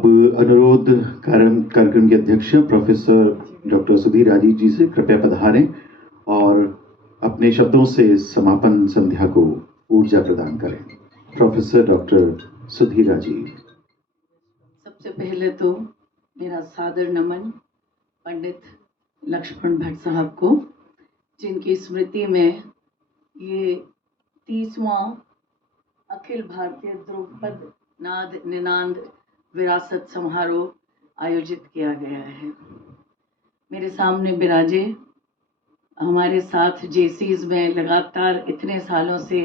अब अनुरोध कार्यक्रम के अध्यक्ष प्रोफेसर डॉक्टर सुधीर राजीव जी से कृपया पधारें और अपने शब्दों से समापन संध्या को ऊर्जा प्रदान करें। Professor doctor Sudhir Rajeev. सबसे पहले तो मेरा सादर नमन पंडित लक्ष्मण भट्ट साहब को, जिनकी स्मृति में ये 30वां अखिल भारतीय ध्रुपद नाद निनाद विरासत समारोह आयोजित किया गया है। मेरे सामने विराजे हमारे साथ जेसीज में लगातार इतने सालों से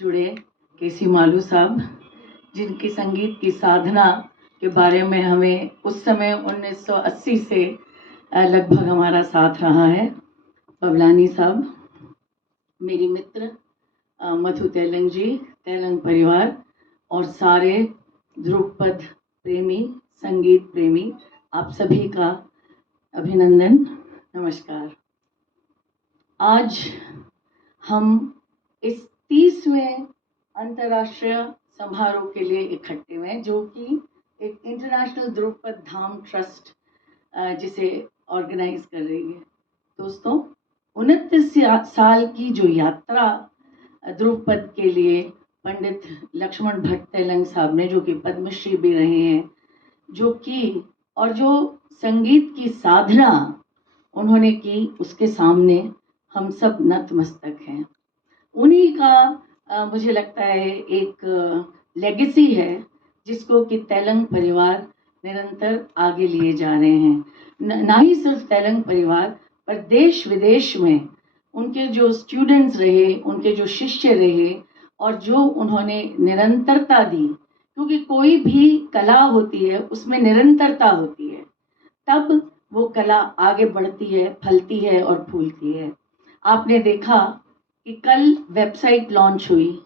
जुड़े केसी मालू साहब, जिनकी संगीत की साधना के बारे में हमें उस समय 1980 से लगभग हमारा साथ रहा है। पवलानी साहब, मेरी मित्र मधु तेलंग जी, तेलंग परिवार और सारे ध्रुपद प्रेमी, संगीत प्रेमी, आप सभी का अभिनंदन, नमस्कार। आज हम इस 30वें अंतर्राष्ट्रीय समारोह के लिए इकट्ठे हुए, जो कि एक इंटरनेशनल ध्रुपद धाम ट्रस्ट जिसे ऑर्गेनाइज कर रही है। दोस्तों, 29 साल की जो यात्रा ध्रुपद के लिए पंडित लक्ष्मण भट्ट तेलंग साहब ने, जो कि पद्मश्री भी रहे हैं, जो संगीत की साधना उन्होंने की, उसके सामने हम सब नतमस्तक हैं। उन्हीं का मुझे लगता है एक लेगेसी है, जिसको कि तेलंग परिवार निरंतर आगे लिए जा रहे हैं। ना ही सिर्फ तेलंग परिवार, पर देश विदेश में उनके जो स्टूडेंट्स रहे, उनके जो शिष्य रहे और जो उन्होंने निरंतरता दी, क्योंकि कोई भी कला होती है उसमें निरंतरता होती है, तब वो कला आगे बढ़ती है, फलती है और फूलती है। आपने देखा कि कल वेबसाइट लॉन्च हुई,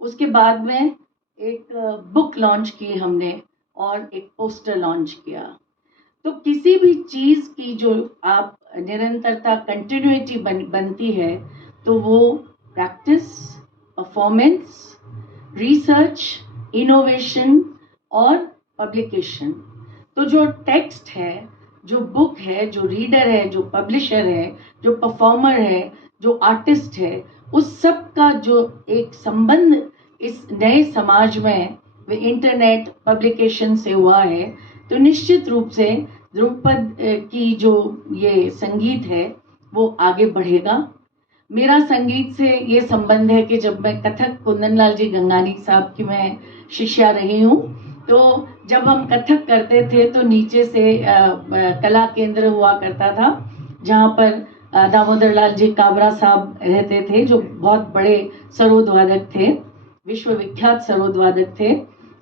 उसके बाद में एक बुक लॉन्च की हमने और एक पोस्टर लॉन्च किया। तो किसी भी चीज़ की जो आप निरंतरता, कंटिन्यूटी बनती है, तो वो प्रैक्टिस, परफॉर्मेंस, रिसर्च, इनोवेशन और पब्लिकेशन। तो जो टेक्स्ट है, जो बुक है, जो रीडर है, जो पब्लिशर है, जो परफॉर्मर है, जो आर्टिस्ट है, उस सब का जो एक संबंध इस नए समाज में वे इंटरनेट पब्लिकेशन से हुआ है, तो निश्चित रूप से ध्रुपद की जो ये संगीत है वो आगे बढ़ेगा। मेरा संगीत से ये संबंध है कि जब मैं कथक कुंदनलाल जी गंगानी साहब की मैं शिष्या रही हूँ, तो जब हम कथक करते थे तो नीचे से कला केंद्र हुआ करता था, जहाँ पर दामोदर लाल जी काबरा साहब रहते थे, जो बहुत बड़े सरोद वादक थे, विश्वविख्यात सरोद वादक थे।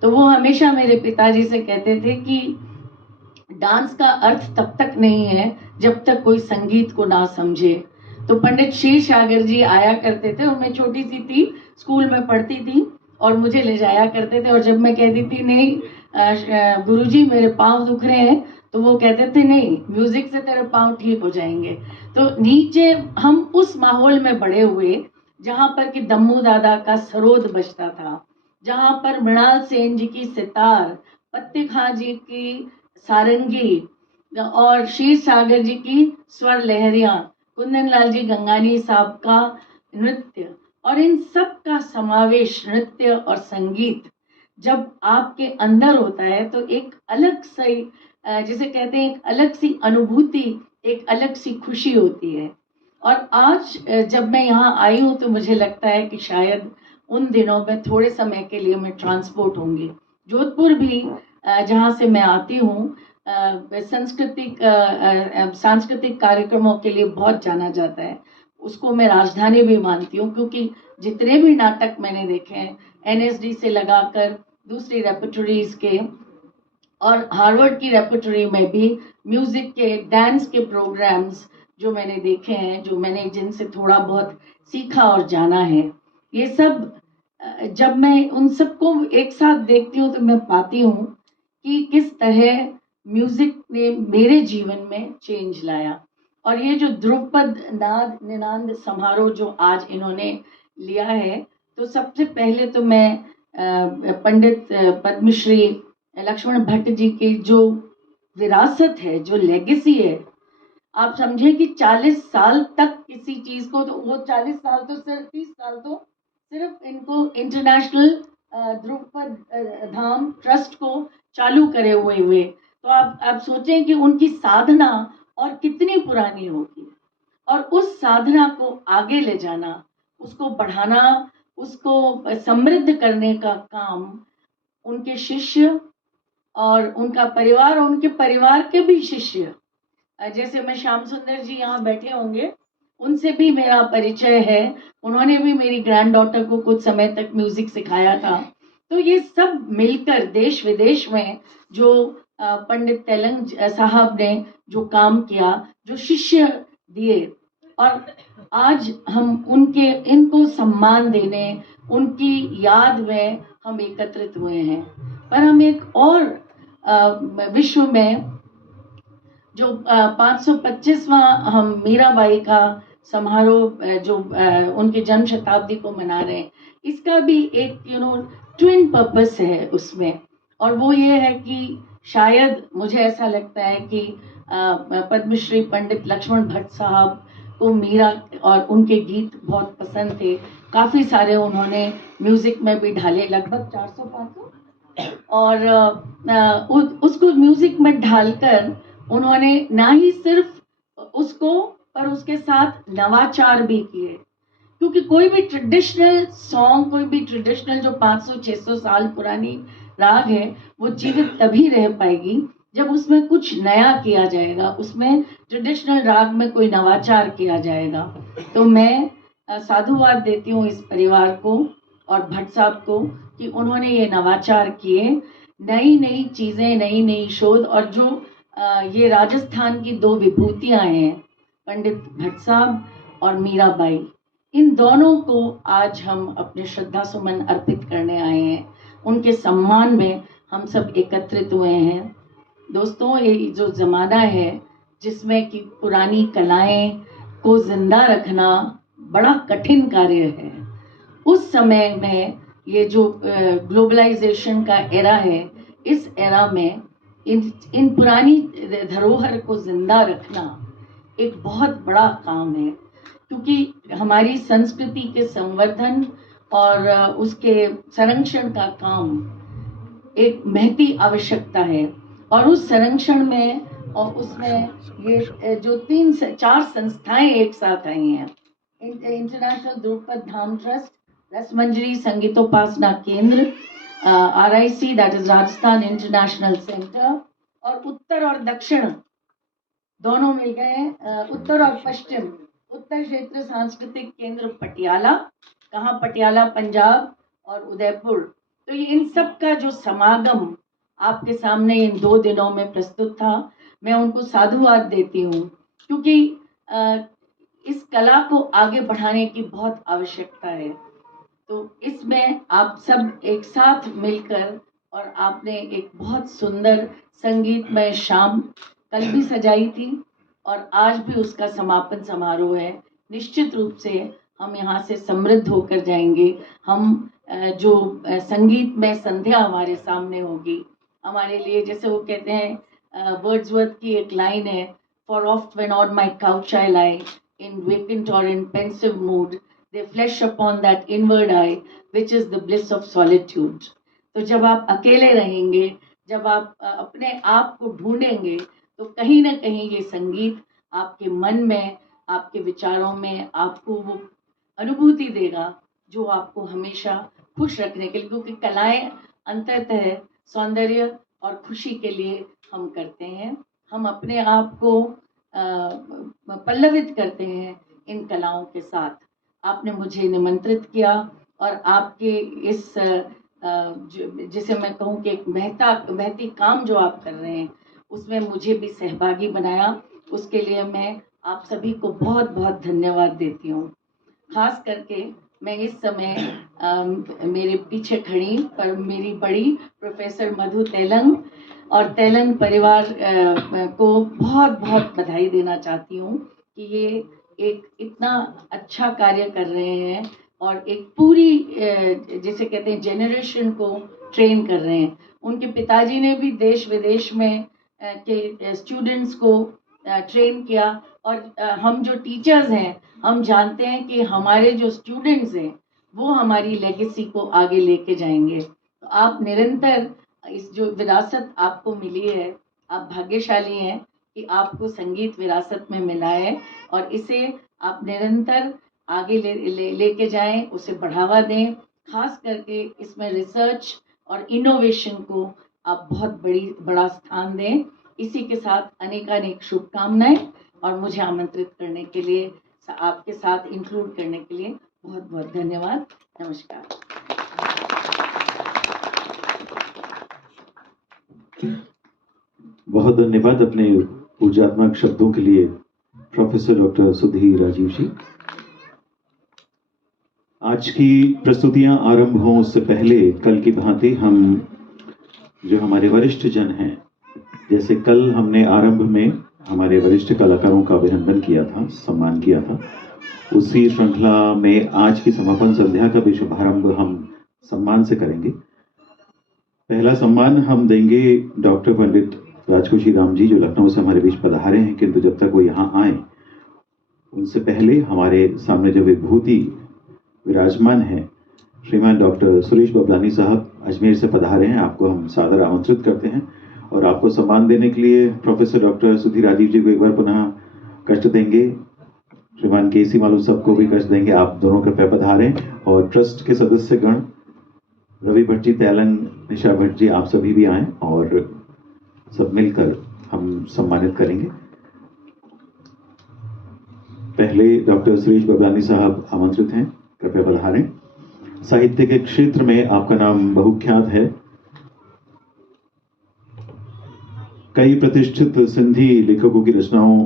तो वो हमेशा मेरे पिताजी से कहते थे कि डांस का अर्थ तब तक नहीं है जब तक कोई संगीत को ना समझे। तो पंडित श्री सागर जी आया करते थे, और मैं छोटी सी थी, स्कूल में पढ़ती थी, और मुझे ले जाया करते थे। और जब मैं कहती थी नहीं गुरुजी मेरे पाँव दुख रहे हैं, तो वो कहते थे नहीं, म्यूजिक से तेरे पाँव ठीक हो जाएंगे। तो नीचे हम उस माहौल में बड़े हुए, जहाँ पर कि दम्मू दादा का सरोद बजता था, जहाँ पर मृणाल सेन जी की सितार, पत्ते खां जी की सारंगी और क्षीर सागर जी की स्वर लहरियां, कुंदनलाल जी गंगानी साहब का नृत्य, और इन सब का समावेश, नृत्य और संगीत जब आपके अंदर होता है, तो एक अलग सी, जिसे कहते हैं, एक अलग सी अनुभूति, एक अलग सी खुशी होती है। और आज जब मैं यहाँ आई हूँ, तो मुझे लगता है कि शायद उन दिनों में थोड़े समय के लिए मैं ट्रांसपोर्ट होंगी। जोधपुर भी जहाँ से मैं आती हूँ, सांस्कृतिक कार्यक्रमों के लिए बहुत जाना जाता है। उसको मैं राजधानी भी मानती हूँ, क्योंकि जितने भी नाटक मैंने देखे हैं, एनएसडी से लगाकर दूसरी रेपर्टरीज के, और हार्वर्ड की रेपर्टरी में भी म्यूजिक के, डांस के प्रोग्राम्स जो मैंने देखे हैं, जो मैंने जिनसे थोड़ा बहुत सीखा और जाना है, ये सब जब मैं उन सबको एक साथ देखती हूँ, तो मैं पाती हूँ कि किस तरह म्यूजिक ने मेरे जीवन में चेंज लाया। और ये जो ध्रुपद नाद निनाद समारोह जो आज इन्होंने लिया है, तो सबसे पहले तो मैं पंडित पद्मश्री लक्ष्मण भट्ट जी की जो विरासत है, जो लेगेसी है, आप समझें कि 40 साल तक किसी चीज को, तो वो 40 साल तो सिर्फ 30 साल तो सिर्फ इनको इंटरनेशनल ध्रुपद धाम ट्रस्ट को चालू करे हुए तो आप सोचें कि उनकी साधना और कितनी पुरानी होगी, और उस साधना को आगे ले जाना, उसको बढ़ाना, उसको समृद्ध करने का काम उनके शिष्य और उनका परिवार और उनके परिवार के भी शिष्य, जैसे मैं श्याम सुंदर जी यहाँ बैठे होंगे, उनसे भी मेरा परिचय है। उन्होंने भी मेरी ग्रैंड डॉटर को कुछ समय तक म्यूजिक सिखाया था। तो ये सब मिलकर देश विदेश में जो पंडित तेलंग साहब ने जो काम किया, जो शिष्य दिए, और आज हम उनके इनको सम्मान देने, उनकी याद में हम एकत्रित हुए हैं। पर हम एक और विश्व में जो 525वां हम मीराबाई का समारोह जो उनके जन्म शताब्दी को मना रहे हैं, इसका भी एक ट्विन पर्पस है उसमें, और वो ये है कि शायद मुझे ऐसा लगता है कि पद्मश्री पंडित लक्ष्मण भट्ट साहब को मीरा और उनके गीत बहुत पसंद थे। काफी सारे उन्होंने म्यूजिक में भी ढाले, लगभग 400-500, और उसको म्यूजिक में ढालकर उन्होंने ना ही सिर्फ उसको, पर उसके साथ नवाचार भी किए। क्योंकि कोई भी ट्रेडिशनल सॉन्ग, कोई भी ट्रेडिशनल जो 500-600 साल पुरानी राग है, वो जीवित तभी रह पाएगी जब उसमें कुछ नया किया जाएगा, उसमें ट्रेडिशनल राग में कोई नवाचार किया जाएगा। तो मैं साधुवाद देती हूँ इस परिवार को और भट्ट साहब को कि उन्होंने ये नवाचार किए, नई नई चीजें, नई नई शोध, और जो ये राजस्थान की दो विभूतियां हैं, पंडित भट्ट साहब और मीराबाई, इन दोनों को आज हम अपने श्रद्धा सुमन अर्पित करने आए हैं। उनके सम्मान में हम सब एकत्रित हुए हैं। दोस्तों, ये जो जमाना है जिसमें कि पुरानी कलाएं को जिंदा रखना बड़ा कठिन कार्य है, उस समय में ये जो ग्लोबलाइजेशन का एरा है, इस एरा में इन पुरानी धरोहर को जिंदा रखना एक बहुत बड़ा काम है। क्योंकि हमारी संस्कृति के संवर्धन और उसके संरक्षण का काम एक महती आवश्यकता है, और उस संरक्षण में और उसमें ये जो 3-4 संस्थाएं एक साथ आई हैं, इंटरनेशनल ध्रुपद धाम ट्रस्ट, रसमंजरी संगीतोपासना केंद्र, RIC that is Rajasthan international centre, और उत्तर और दक्षिण दोनों मिल गए, उत्तर और पश्चिम, उत्तर क्षेत्र सांस्कृतिक केंद्र पटियाला, कहाँ पटियाला पंजाब, और उदयपुर। तो ये इन सब का जो समागम आपके सामने इन 2 दिनों में प्रस्तुत था, मैं उनको साधुवाद देती हूँ, क्योंकि इस कला को आगे बढ़ाने की बहुत आवश्यकता है। तो इसमें आप सब एक साथ मिलकर, और आपने एक बहुत सुंदर संगीतमय शाम कल भी सजाई थी, और आज भी उसका समापन समारोह है। निश्चित रूप से हम यहाँ से समृद्ध होकर जाएंगे। हम जो संगीत में संध्या हमारे सामने होगी, हमारे लिए, जैसे वो कहते हैं, वर्ड्सवर्थ की एक लाइन है, for oft when on my couch I lie in vacant or in pensive mood, they flash upon that inward eye which is the bliss of solitude. तो जब आप अकेले रहेंगे, जब आप अपने आप को ढूंढेंगे, तो कहीं ना कहीं ये संगीत आपके मन में, आपके विचारों में आपको वो अनुभूति देगा जो आपको हमेशा खुश रखने के लिए, क्योंकि कलाएं अंततः सौंदर्य और खुशी के लिए हम करते हैं। हम अपने आप को पल्लवित करते हैं इन कलाओं के साथ। आपने मुझे निमंत्रित किया, और आपके इस जिसे मैं कहूँ कि एक महती काम जो आप कर रहे हैं, उसमें मुझे भी सहभागी बनाया। उसके लिए मैं आप सभी को बहुत बहुत धन्यवाद देती हूँ। खास करके मैं इस समय मेरे पीछे खड़ी पर मेरी बड़ी प्रोफेसर मधु तेलंग और तेलंग परिवार को बहुत बहुत बधाई देना चाहती हूँ कि ये एक इतना अच्छा कार्य कर रहे हैं, और एक पूरी जिसे कहते हैं जेनरेशन को ट्रेन कर रहे हैं। उनके पिताजी ने भी देश विदेश में के स्टूडेंट्स को ट्रेन किया, और हम जो टीचर्स हैं हम जानते हैं कि हमारे जो स्टूडेंट्स हैं वो हमारी लेगेसी को आगे लेके जाएंगे। तो आप निरंतर इस जो विरासत आपको मिली है, आप भाग्यशाली हैं कि आपको संगीत विरासत में मिला है, और इसे आप निरंतर आगे लेके जाएं, उसे बढ़ावा दें। खास करके इसमें रिसर्च और इनोवेशन को आप बहुत बड़ा स्थान दें। इसी के साथ अनेकानेक शुभकामनाएं, और मुझे आमंत्रित करने के लिए, आपके साथ इंक्लूड करने के लिए बहुत बहुत धन्यवाद। नमस्कार। बहुत धन्यवाद अपने ऊर्जात्मक शब्दों के लिए प्रोफेसर डॉक्टर सुधीर राजीव जी। आज की प्रस्तुतियां आरंभ हों उससे पहले कल की भांति हम जो हमारे वरिष्ठ जन हैं, जैसे कल हमने आरंभ में हमारे वरिष्ठ कलाकारों का अभिनंदन किया था, सम्मान किया था, उसी श्रृंखला में आज की समापन संध्या का भी शुभारंभ हम सम्मान से करेंगे। पहला सम्मान हम देंगे डॉक्टर पंडित राजकोशी राम जी, जो लखनऊ से हमारे बीच पधारे हैं, किंतु जब तक वो यहाँ आए उनसे पहले हमारे सामने जो विभूति विराजमान है, श्रीमान डॉक्टर सुरेश बबलानी साहब अजमेर से पधारे हैं। आपको हम सादर आमंत्रित करते हैं, और आपको सम्मान देने के लिए प्रोफेसर डॉक्टर सुधीर राजीव जी को एक बार पुनः कष्ट देंगे, श्रीमान केसी मालू साहब को भी कष्ट देंगे। आप दोनों कृपया पधारें, और ट्रस्ट के सदस्यगण रवि भट्ट जी, तैलंग, निशा भट्ट जी, आप सभी भी आए और सब मिलकर हम सम्मानित करेंगे। पहले डॉक्टर सुरेश बबलानी साहब आमंत्रित हैं, कृपया पधारें। साहित्य के क्षेत्र में आपका नाम बहुख्यात है। कई प्रतिष्ठित सिंधी लेखकों की रचनाओं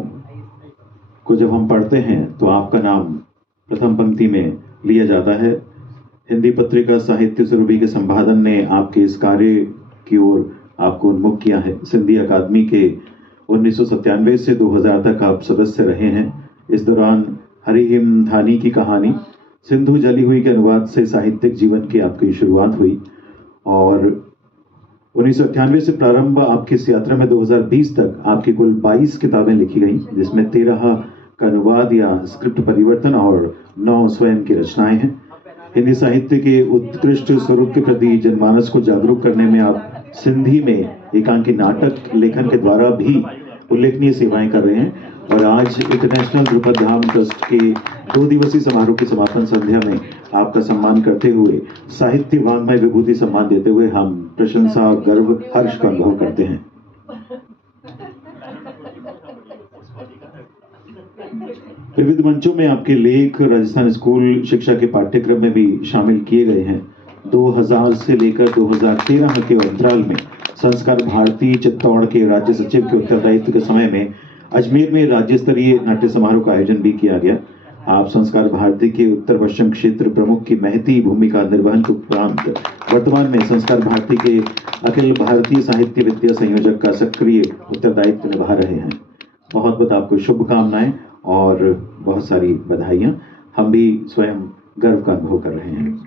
को जब हम पढ़ते हैं तो आपका नाम प्रथम पंक्ति में लिया जाता है। हिंदी पत्रिका साहित्य सुरभि के संपादन ने आपके इस कार्य की ओर आपको उन्मुख किया है। सिंधी अकादमी के 1997 से 2000 तक आप सदस्य रहे हैं। इस दौरान हरिहिम धानी की कहानी, सिंधु जली हुई के अनुवाद से साहित्यिक जीवन की आपकी शुरुआत हुई, और 1998 से प्रारंभ आपकी इस यात्रा में 2020 तक आपकी कुल 22 किताबें लिखी गई, जिसमें 13 का अनुवाद या स्क्रिप्ट परिवर्तन और 9 स्वयं की रचनाएं हैं। हिंदी साहित्य के उत्कृष्ट स्वरूप के प्रति जनमानस को जागरूक करने में आप सिंधी में एकांकी नाटक लेखन के द्वारा भी उल्लेखनीय सेवाएं कर रहे हैं, और आज इंटरनेशनल द्रुपद धाम ट्रस्ट के 2 दिवसीय समारोह की समापन संध्या में आपका सम्मान करते हुए, साहित्य वाङ्मय विभूति सम्मान देते हुए हम प्रशंसा, गर्व, हर्ष का अनुभव करते हैं। विविध मंचों में आपके लेख राजस्थान स्कूल शिक्षा के पाठ्यक्रम में भी शामिल किए गए हैं। 2000 से लेकर 2013 के अंतराल में संस्कार भारती चित्तौड़ के राज्य सचिव के उत्तरदायित्व के समय में अजमेर में राज्य स्तरीय नाट्य समारोह का आयोजन भी किया गया। आप संस्कार भारती के उत्तर पश्चिम क्षेत्र प्रमुख की महती भूमिका निर्वहन के उपरांत वर्तमान में संस्कार भारती के अखिल भारतीय साहित्य विद्या संयोजक का सक्रिय उत्तरदायित्व निभा रहे हैं। बहुत बहुत आपको शुभकामनाएं और बहुत सारी बधाइयां। हम भी स्वयं गर्व का अनुभव कर रहे हैं।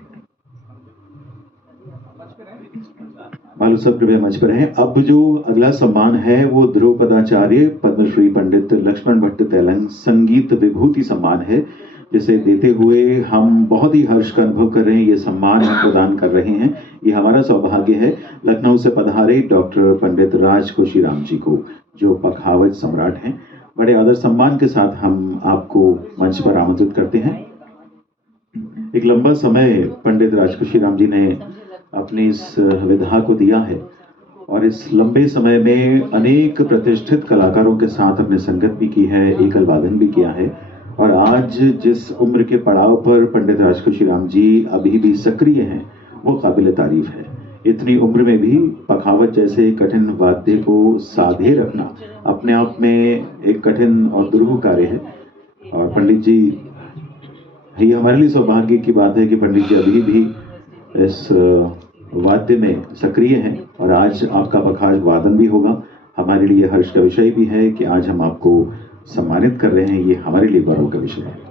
मालू साहब कृपया मंच पर हैं। अब जो अगला सम्मान है वो ध्रुव पदाचार्य पद्मश्री पंडित लक्ष्मण भट्ट तैलंग संगीत विभूति सम्मान है, जिसे देते हुए हम बहुत ही हर्ष का अनुभव कर रहे हैं। ये सम्मान हम प्रदान कर रहे हैं। ये हमारा सौभाग्य है लखनऊ से पधारे डॉक्टर पंडित राजकोशी राम जी को, जो पखावज सम्राट हैं। बड़े आदर सम्मान के साथ हम आपको मंच पर आमंत्रित करते हैं। एक लंबा समय पंडित राजकोशी राम जी ने अपनी इस विधा को दिया है, और इस लंबे समय में अनेक प्रतिष्ठित कलाकारों के साथ अपने संगत भी की है, एकल वादन भी किया है, और आज जिस उम्र के पड़ाव पर पंडित राजकोशी राम जी अभी भी सक्रिय हैं वो काबिल तारीफ है। इतनी उम्र में भी पखावज जैसे कठिन वाद्य को साधे रखना अपने आप में एक कठिन और दुर्गम कार्य है। और पंडित जी, ये हमारे लिए सौभाग्य की बात है कि पंडित जी अभी भी इस वाद्य में सक्रिय हैं, और आज आपका पखावज वादन भी होगा। हमारे लिए हर्ष का विषय भी है कि आज हम आपको सम्मानित कर रहे हैं। ये हमारे लिए गौरव का विषय है।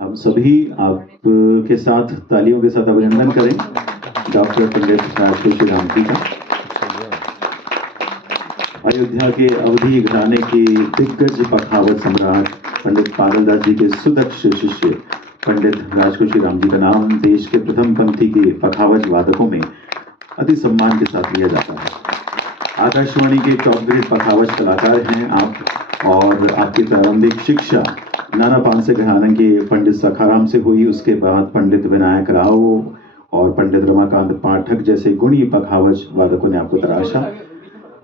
हम सभी आपके साथ तालियों के साथ अभिनंदन करें डॉक्टर पंडित राजकोषी राम जी का। अयोध्या के अवधी घराने की दिग्गज पखावज सम्राट पंडित पागलदास जी के सुदक्ष शिष्य पंडित राजकोषी राम जी का नाम देश के प्रथम पंथी के पखावज वादकों में अति सम्मान के साथ लिया जाता है। आकाशवाणी के टॉप ग्रेड पखावज कलाकार हैं आप, और आपकी प्रारंभिक शिक्षा नाना पानसे घराने के पंडित सखाराम से हुई। उसके बाद पंडित विनायक राव और पंडित रमाकांत पाठक जैसे गुणी पखावज वादकों ने आपको तराशा।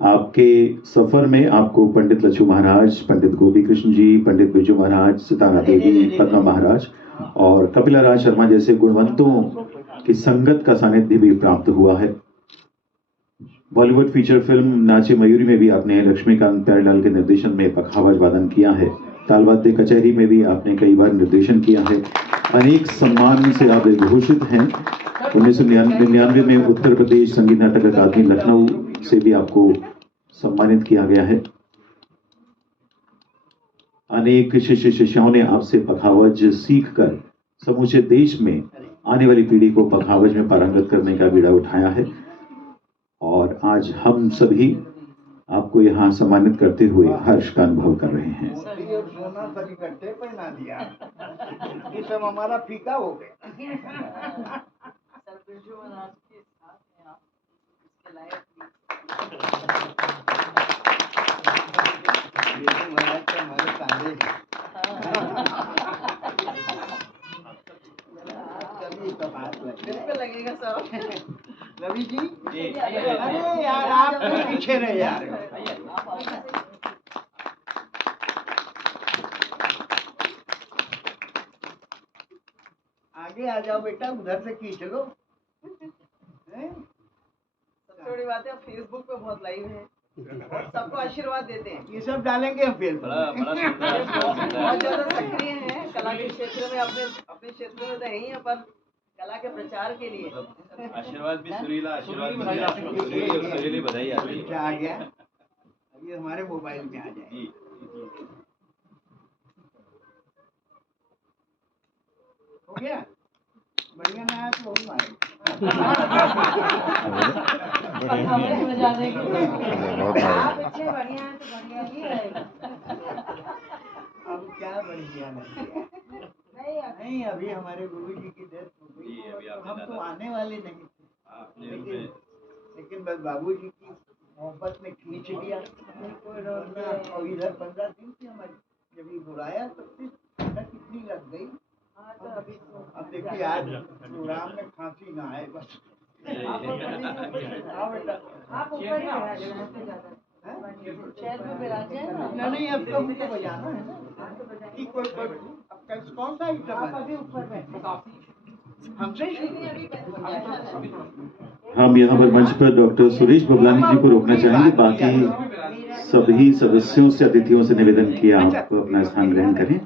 आपके सफर में आपको पंडित लच्छू महाराज, पंडित गोपी कृष्ण जी, पंडित बिरजू महाराज, सितारा देवी, पद्मा महाराज और कपिला राज शर्मा जैसे गुणवंतों की संगत का सानिध्य भी प्राप्त हुआ है। बॉलीवुड फीचर फिल्म नाचे मयूरी में भी आपने लक्ष्मीकांत प्यारेलाल के निर्देशन में पखावज वादन किया है। तालवाद्य कचहरी में भी आपने कई बार निर्देशन किया है। अनेक सम्मान से आप विभूषित हैं। 1999 में उत्तर प्रदेश संगीत नाटक अकादमी लखनऊ से भी आपको सम्मानित किया गया है। अनेक शिष्य शिष्याओं ने आपसे पखावज सीखकर समूचे देश में आने वाली पीढ़ी को पखावज में पारंगत करने का बीड़ा उठाया है, और आज हम सभी आपको यहाँ सम्मानित करते हुए हर्ष का अनुभव कर रहे हैं। सोना सभी इकट्ठे पहना दिया, ये सब हमारा फीका हो गया। लगेगा सब रवि जी। अरे यार आप पीछे रहे यार। आगे आ जाओ बेटा, उधर से खींच लो। सबसे बड़ी बात है फेसबुक पे बहुत लाइव है और सबको आशीर्वाद देते हैं। ये सब डालेंगे हम फेसबुक। बहुत ज्यादा सक्रिय हैं कला के क्षेत्र में, अपने क्षेत्र में तो है ही है, पर कला के प्रचार के लिए आशीर्वाद भी सुरीला सुरीली बधाई आ गया। ये हमारे मोबाइल में आ जाए। हो गया बढ़िया ना है तो बहुत अच्छे बढ़िया है तो बढ़िया ही रहेगा। अब क्या बढ़िया नहीं, अभी हमारे गुरु जी की डेथ हो गई, हम तो आने वाले नहीं थे, लेकिन बस बाबू जी की मोहब्बत ने खींच लिया। और इधर 15 दिन से हमारी जब बुलाया तो कितनी लग गई। अब देखिए आज प्रोग्राम में खांसी ना आए बस। आप ऊपर ही नहीं, अब तो हमको बजाना है ना। कौन सा हमसे हम यहाँ पर मंच पर डॉक्टर सुरेश बबलानी जी को रोकना चाहेंगे। बाकी सभी सदस्यों से, अतिथियों से निवेदन किया आप अपना स्थान ग्रहण करें।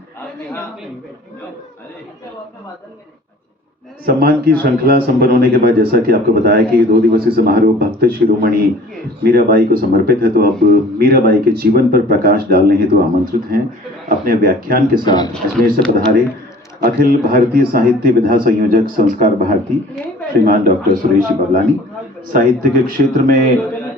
सम्मान की श्रृंखला संपन्न होने के बाद जैसा कि आपको बताया कि 2 दिवसीय समारोह भक्त शिरोमणि मीराबाई को समर्पित है, तो अब मीराबाई के जीवन पर प्रकाश डालने हेतु तो आमंत्रित हैं अपने व्याख्यान के साथ अजमेर से पधारे अखिल भारतीय साहित्य विधा संयोजक संस्कार भारती श्रीमान डॉक्टर सुरेश बबलानी। साहित्य के क्षेत्र में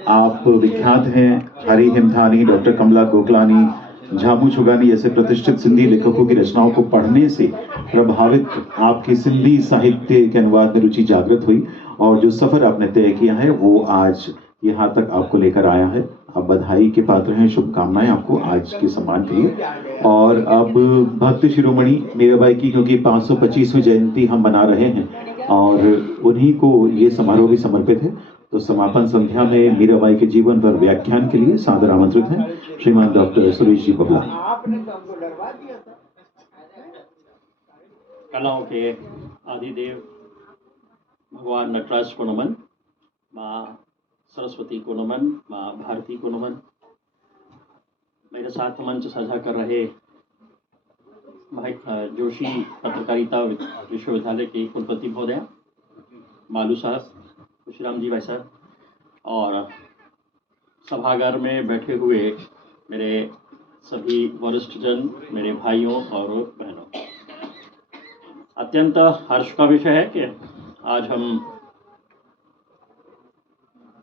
आप विख्यात हैं। हरि हिमथानी, डॉक्टर कमला गोकलानी, झामू छुगानी जैसे प्रतिष्ठित सिंधी लेखकों की रचनाओं को पढ़ने से प्रभावित आपकी सिंधी साहित्य के अनुवाद में रुचि जागृत हुई, और जो सफर आपने तय किया है वो आज यहाँ तक आपको लेकर आया है। आप बधाई के पात्र हैं, शुभकामनाएं आपको आज के सम्मान के लिए। और अब भक्त शिरोमणि मीराबाई की क्योंकि 525वीं जयंती हम मना रहे हैं और उन्हीं को ये समारोह भी समर्पित है, तो समापन संध्या में मीराबाई के जीवन पर व्याख्यान के लिए सादर आमंत्रित हैं श्रीमान डॉक्टर सुरेश जी बबलानी। कलाओं के आदिदेव भगवान नटराज को नमन, माँ सरस्वती को नमन, माँ भारती को नमन। मेरे साथ मंच साझा कर रहे भाई जोशी पत्रकारिता विश्वविद्यालय के कुलपति महोदय मालू साहब, खुशीराम जी भाई साहब, और सभागार में बैठे हुए मेरे सभी वरिष्ठ जन, मेरे भाइयों और बहनों, अत्यंत हर्ष का विषय है कि आज हम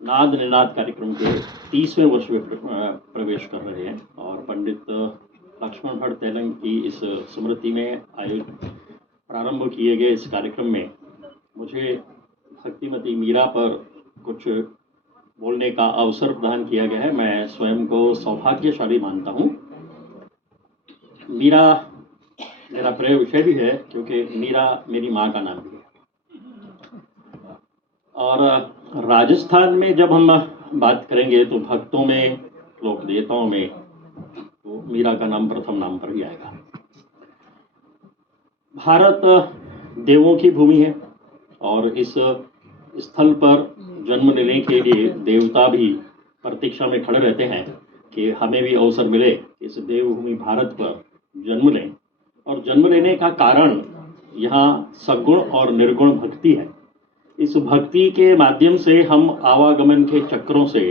नाद निनाद कार्यक्रम के 30वें वर्ष में प्रवेश कर रहे हैं और पंडित लक्ष्मण भट्ट तेलंग की इस स्मृति में प्रारंभ किए गए इस कार्यक्रम में मुझे भक्तिमती मीरा पर कुछ बोलने का अवसर प्रदान किया गया है। मैं स्वयं को सौभाग्यशाली मानता हूँ। मीरा मेरा प्रिय विषय भी है क्योंकि मीरा मेरी माँ का नाम भी है। और राजस्थान में जब हम बात करेंगे तो भक्तों में, लोक देवताओं में, तो मीरा का नाम प्रथम नाम पर ही आएगा। भारत देवों की भूमि है और इस स्थल पर जन्म लेने के लिए देवता भी प्रतीक्षा में खड़े रहते हैं कि हमें भी अवसर मिले इस देवभूमि भारत पर जन्म लें। और जन्म लेने का कारण यहाँ सगुण और निर्गुण भक्ति है। इस भक्ति के माध्यम से हम आवागमन के चक्रों से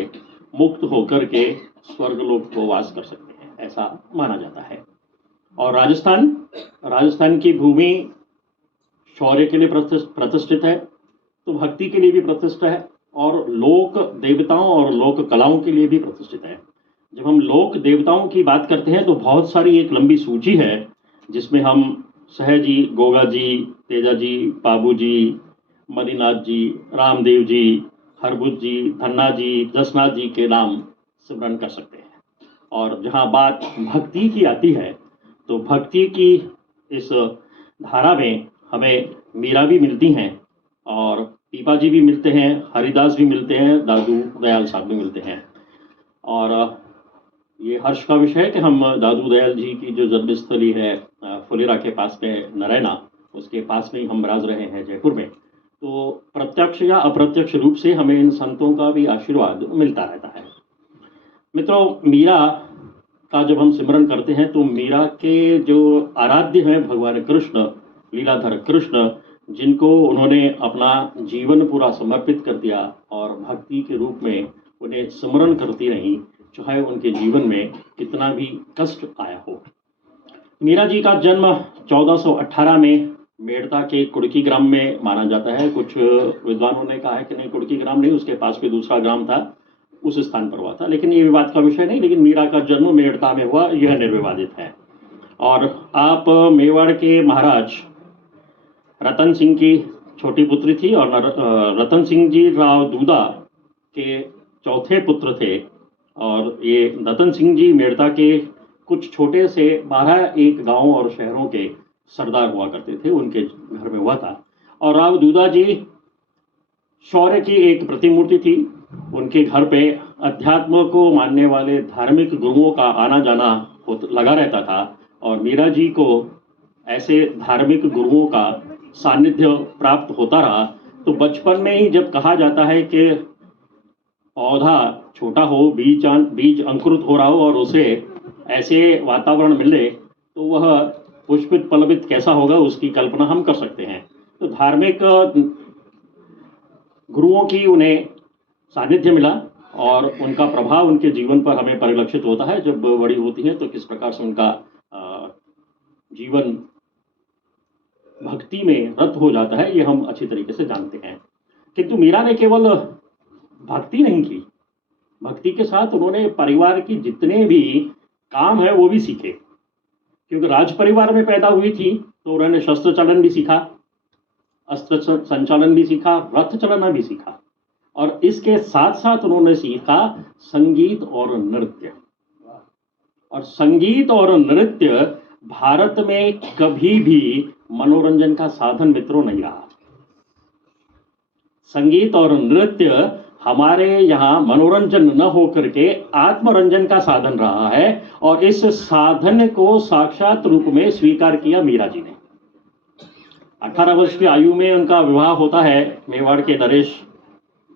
मुक्त होकर के स्वर्गलोक को वास कर सकते हैं, ऐसा माना जाता है। और राजस्थान की भूमि शौर्य के लिए प्रतिष्ठित है, तो भक्ति के लिए भी प्रतिष्ठित है और लोक देवताओं और लोक कलाओं के लिए भी प्रतिष्ठित है। जब हम लोक देवताओं की बात करते हैं तो बहुत सारी एक लंबी सूची है जिसमें हम सहज जी, गोगा जी, तेजा जी, पाबू जी, मणिनाथ जी, रामदेव जी, हरबुद्ध जी, धन्ना जी, जसनाथ जी के नाम स्मरण कर सकते हैं। और जहाँ बात भक्ति की आती है तो भक्ति की इस धारा में हमें मीरा भी मिलती हैं और पीपा जी भी मिलते हैं, हरिदास भी मिलते हैं, दादू दयाल साहब भी मिलते हैं। और ये हर्ष का विषय है कि हम दादू दयाल जी की जो जन्मस्थली है फुलेरा के पास में नरैना, उसके पास में ही हम राज रहे हैं जयपुर में। तो प्रत्यक्ष या अप्रत्यक्ष रूप से हमें इन संतों का भी आशीर्वाद मिलता रहता है। मित्रों, मीरा का जब हम सिमरन करते हैं तो मीरा के जो आराध्य हैं भगवान कृष्ण, लीलाधर कृष्ण, जिनको उन्होंने अपना जीवन पूरा समर्पित कर दिया और भक्ति के रूप में उन्हें स्मरण करती रहीं, चाहे उनके जीवन में कितना भी कष्ट आया हो। मीरा जी का जन्म 1418 में मेड़ता के कुड़की ग्राम में माना जाता है। कुछ विद्वानों ने कहा है कि नहीं, कुड़की ग्राम नहीं, उसके पास भी दूसरा ग्राम था, उस स्थान पर हुआ था, लेकिन ये विवाद का विषय नहीं। लेकिन मीरा का जन्म मेड़ता में हुआ, यह निर्विवादित है। और आप मेवाड़ के महाराज रतन सिंह की छोटी पुत्री थी और रतन सिंह जी राव दूदा के चौथे पुत्र थे। और ये रतन सिंह जी मेड़ता के कुछ छोटे से 12 एक गांवों और शहरों के सरदार हुआ करते थे, उनके घर में हुआ था। और राव दूदा जी शौर्य की एक प्रतिमूर्ति थी। उनके घर पे अध्यात्म को मानने वाले धार्मिक गुरुओं का आना जाना लगा रहता था और मीरा जी को ऐसे धार्मिक गुरुओं का सानिध्य प्राप्त होता रहा। तो बचपन में ही जब कहा जाता है कि पौधा छोटा हो, बीज अंकुरित हो रहा हो और उसे ऐसे वातावरण मिले तो वह पुष्पित पल्लवित कैसा होगा, उसकी कल्पना हम कर सकते हैं। तो धार्मिक गुरुओं की उन्हें सानिध्य मिला और उनका प्रभाव उनके जीवन पर हमें परिलक्षित होता है। जब बड़ी होती है तो किस प्रकार से उनका जीवन भक्ति में रत हो जाता है, ये हम अच्छी तरीके से जानते हैं। किंतु मीरा ने केवल भक्ति नहीं की, भक्ति के साथ उन्होंने परिवार की जितने भी काम है वो भी सीखे। क्योंकि राज परिवार में पैदा हुई थी तो उन्होंने शस्त्र चालन भी सीखा, अस्त्र संचालन भी सीखा, रथ चलाना भी सीखा और इसके साथ साथ उन्होंने सीखा संगीत और नृत्य। और संगीत और नृत्य भारत में कभी भी मनोरंजन का साधन मित्रों नहीं रहा। संगीत और नृत्य हमारे यहाँ मनोरंजन न होकर के आत्मरंजन का साधन रहा है और इस साधन को साक्षात रूप में स्वीकार किया मीरा जी ने। 18 वर्ष की आयु में उनका विवाह होता है मेवाड़ के नरेश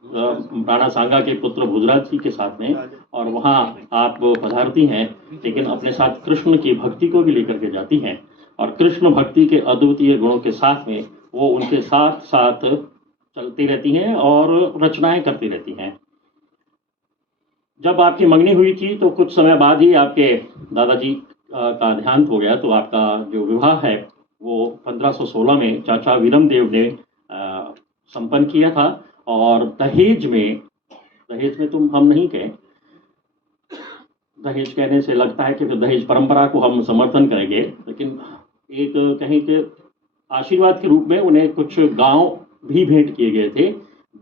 राणा सांगा के पुत्र भुजराज जी के साथ में, और वहाँ आप पधारती हैं लेकिन अपने साथ कृष्ण की भक्ति को भी लेकर के जाती हैं और कृष्ण भक्ति के अद्वितीय गुणों के साथ में वो उनके साथ साथ चलती रहती हैं और रचनाएं करती रहती हैं। जब आपकी मंगनी हुई थी तो कुछ समय बाद ही आपके दादाजी का देहांत हो गया, तो आपका जो विवाह है वो 1516 में चाचा वीरम देव ने संपन्न किया था। और दहेज में तुम हम नहीं कहें, दहेज कहने से लगता है कि फिर दहेज परंपरा को हम समर्थन करेंगे, लेकिन एक कहीं के आशीर्वाद के रूप में उन्हें कुछ गांव भी भेंट किए गए थे,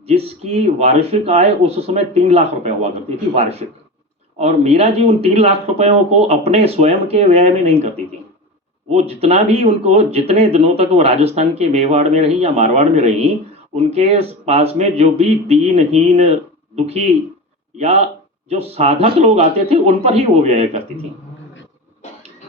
जिसकी वार्षिक आय उस समय 3 लाख रुपए हुआ करती थी वार्षिक। और मीरा जी उन 3 लाख रुपयों को अपने स्वयं के व्यय में नहीं करती थी। वो जितना भी उनको, जितने दिनों तक वो राजस्थान के मेवाड़ में रही या मारवाड़ में रही, उनके पास में जो भी दीनहीन, दुखी या जो साधक लोग आते थे उन पर ही वो व्यय करती थी।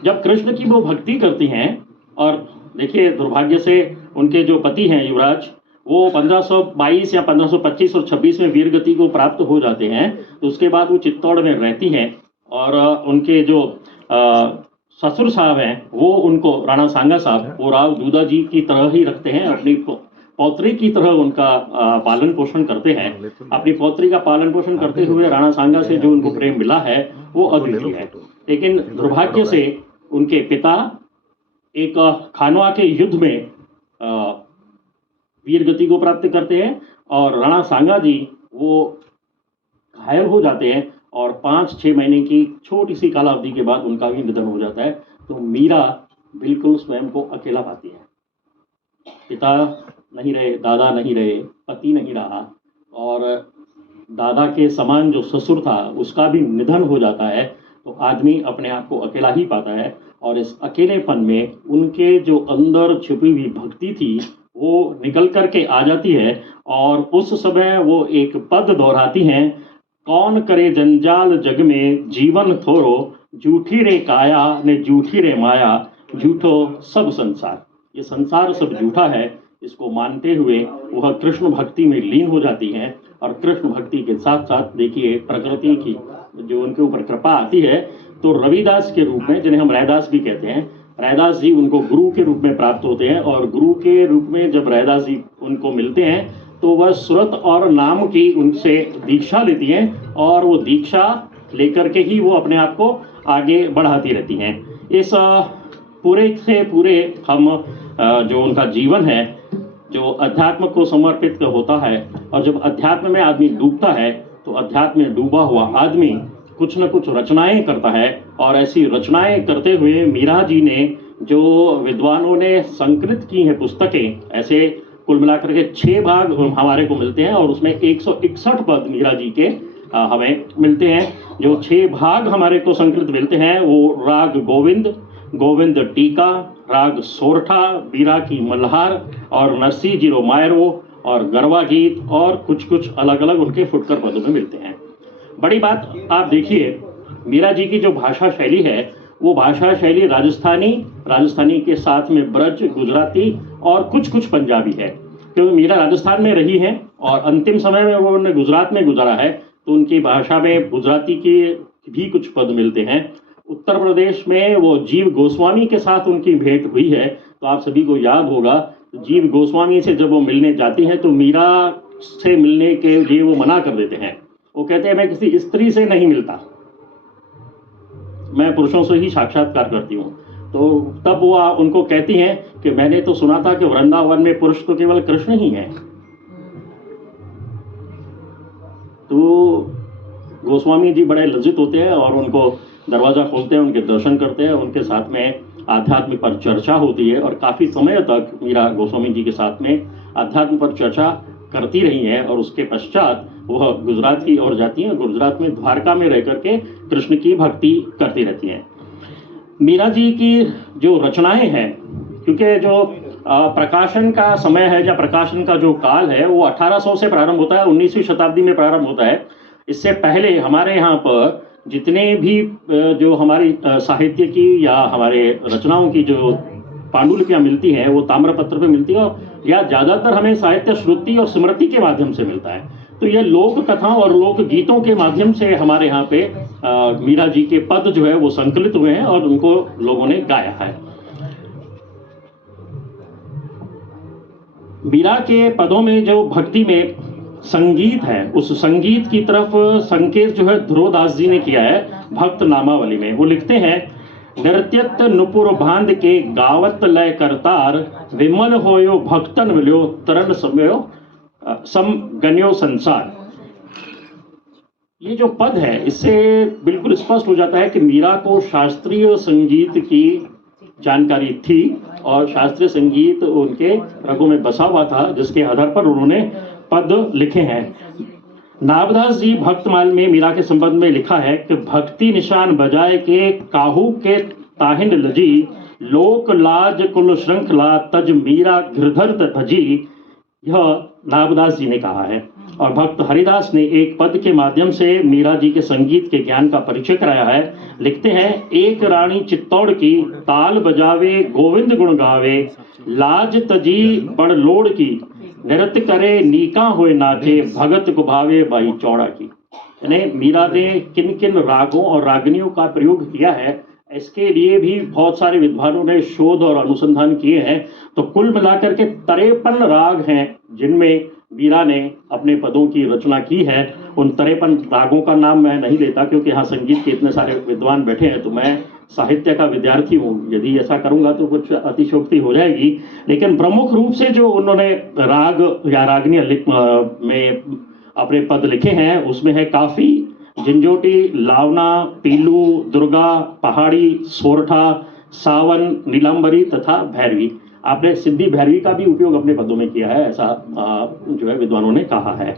जब कृष्ण की वो भक्ति करती हैं, और देखिए दुर्भाग्य से उनके जो पति हैं युवराज, वो 1522 या 1525 और 26 में वीर गति को प्राप्त हो जाते हैं। तो उसके बाद वो चित्तौड़ में रहती हैं, और उनके जो ससुर साहब हैं वो उनको, राणा सांगा साहब, वो राव दूधा जी की तरह ही रखते हैं, अपनी पौत्री की तरह उनका पालन पोषण करते हैं। अपनी पौत्री का पालन पोषण करते हुए राणा सांगा से जो उनको प्रेम मिला है वो अद्वितीय है। लेकिन दुर्भाग्य से उनके पिता एक खानवा के युद्ध में वीर गति को प्राप्त करते हैं, और राणा सांगा जी वो घायल हो जाते हैं, और 5-6 महीने की छोटी सी कालावधि के बाद उनका भी निधन हो जाता है। तो मीरा बिल्कुल स्वयं को अकेला पाती है। पिता नहीं रहे, दादा नहीं रहे, पति नहीं रहा, और दादा के समान जो ससुर था उसका भी निधन हो जाता है। तो आदमी अपने आप को अकेला ही पाता है, और इस अकेलेपन में उनके जो अंदर छिपी हुई भक्ति थी वो निकल करके आ जाती है। और उस समय वो एक पद दोहराती हैं, कौन करे जंजाल जग में जीवन थोरो, झूठी रे काया ने झूठी रे माया, झूठो सब संसार। ये संसार सब झूठा है, इसको मानते हुए वह कृष्ण भक्ति में लीन हो जाती हैं। और कृष्ण भक्ति के साथ साथ देखिए प्रकृति की जो उनके ऊपर कृपा आती है, तो रविदास के रूप में, जिन्हें हम रैदास भी कहते हैं, रैदास जी उनको गुरु के रूप में प्राप्त होते हैं। और गुरु के रूप में जब रैदास जी उनको मिलते हैं तो वह सुरत और नाम की उनसे दीक्षा लेती हैं, और वो दीक्षा लेकर के ही वो अपने आप को आगे बढ़ाती रहती हैं। इस पूरे से पूरे हम जो उनका जीवन है, जो अध्यात्म को समर्पित होता है, और जब अध्यात्म में आदमी डूबता है तो अध्यात्म में डूबा हुआ आदमी कुछ न कुछ रचनाएं करता है। और ऐसी रचनाएं करते हुए मीरा जी ने, जो विद्वानों ने संकलित की हैं पुस्तकें, ऐसे कुल मिलाकर के 6 भाग हमारे को मिलते हैं, और उसमें 161 पद मीरा जी के हमें मिलते हैं। जो 6 भाग हमारे को संकलित मिलते हैं वो राग गोविंद, गोविंद टीका, राग सोरठा, बीरा की मल्हार, और नरसी जीरो मायरो, और गरबा गीत, और कुछ कुछ अलग अलग उनके फुटकर पदों में मिलते हैं। बड़ी बात आप देखिए, मीरा जी की जो भाषा शैली है वो भाषा शैली राजस्थानी के साथ में ब्रज, गुजराती और कुछ कुछ पंजाबी है। क्योंकि मीरा राजस्थान में रही हैं और अंतिम समय में वो उन्होंने गुजरात में गुजारा है, तो उनकी भाषा में गुजराती के भी कुछ पद मिलते हैं। उत्तर प्रदेश में वो जीव गोस्वामी के साथ उनकी भेंट हुई है, तो आप सभी को याद होगा जीव गोस्वामी से जब वो मिलने जाती हैं तो मीरा से मिलने के लिए वो मना कर देते हैं। वो कहते हैं मैं किसी स्त्री से नहीं मिलता, मैं पुरुषों से ही साक्षात्कार करती हूँ। तो तब वो उनको कहती हैं कि मैंने तो सुना था कि वृंदावन में पुरुष तो केवल कृष्ण ही है। तो गोस्वामी जी बड़े लज्जित होते हैं और उनको दरवाजा खोलते हैं, उनके दर्शन करते हैं, उनके साथ में आध्यात्म पर चर्चा होती है। और काफी समय तक मीरा गोस्वामी जी के साथ में आध्यात्म पर चर्चा करती रही हैं। और उसके पश्चात वह गुजरात की ओर जाती हैं, गुजरात में द्वारका में रह करके कृष्ण की भक्ति करती रहती हैं। मीरा जी की जो रचनाएं हैं, क्योंकि जो प्रकाशन का समय है या प्रकाशन का जो काल है वो 1800 से प्रारंभ होता है, 19वीं शताब्दी में प्रारंभ होता है। इससे पहले हमारे यहाँ पर जितने भी जो हमारी साहित्य की या हमारे रचनाओं की जो पांडुलिपियाँ मिलती हैं वो ताम्रपत्र पे मिलती है, या ज़्यादातर हमें साहित्य श्रुति और स्मृति के माध्यम से मिलता है। तो ये लोक कथाओं और लोक गीतों के माध्यम से हमारे यहाँ पे मीरा जी के पद जो है वो संकलित हुए हैं और उनको लोगों ने गाया है। मीरा के पदों में जो भक्ति में संगीत है, उस संगीत की तरफ संकेत जो है ध्रुवदास जी ने किया है भक्त नामावली में। वो लिखते हैं, नृत्यत नुपुर बांध के गावत लय करतार, विमल होयो भक्तन मिल्यो तरन समयो सम गण्यो संसार। ये जो पद है इससे बिल्कुल स्पष्ट हो जाता है कि मीरा को शास्त्रीय संगीत की जानकारी थी और शास्त्रीय संगीत उनके रगों में बसा हुआ था, जिसके आधार पर उन्होंने पद लिखे हैं। नाभदास जी भक्तमाल में मीरा के संबंध में लिखा है कि भक्ति निशान बजाए के काहू के ताहिन लजी, लोक लाज कुल श्रृंखला तज मीरा गिरधर भजी। यह नाभदास जी ने कहा है। और भक्त हरिदास ने एक पद के माध्यम से मीरा जी के संगीत के ज्ञान का परिचय कराया है। लिखते हैं, एक रानी चित्तौड़ की ताल बजावे गोविंद गुण गावे, लाज तजी बड़ लोड़ की नृत्य करे नीका होए नाचे, भगत को भावे बाई चौड़ा की। यानी मीरा ने किन किन रागों और रागनियों का प्रयोग किया है, इसके लिए भी बहुत सारे विद्वानों ने शोध और अनुसंधान किए हैं। तो कुल मिलाकर के 53 राग हैं जिनमें मीरा ने अपने पदों की रचना की है। उन 53 रागों का नाम मैं नहीं लेता क्योंकि यहाँ संगीत के इतने सारे विद्वान बैठे हैं, तो मैं साहित्य का विद्यार्थी हूँ, यदि ऐसा करूँगा तो कुछ अतिशोक्ति हो जाएगी। लेकिन प्रमुख रूप से जो उन्होंने राग या रागनियाँ में अपने पद लिखे हैं उसमें है काफी, झंझोटी, लावना, पीलू, दुर्गा, पहाड़ी, सोरठा, सावन, नीलांबरी तथा भैरवी। आपने सिद्धि भैरवी का भी उपयोग अपने पदों में किया है, ऐसा जो है विद्वानों ने कहा है।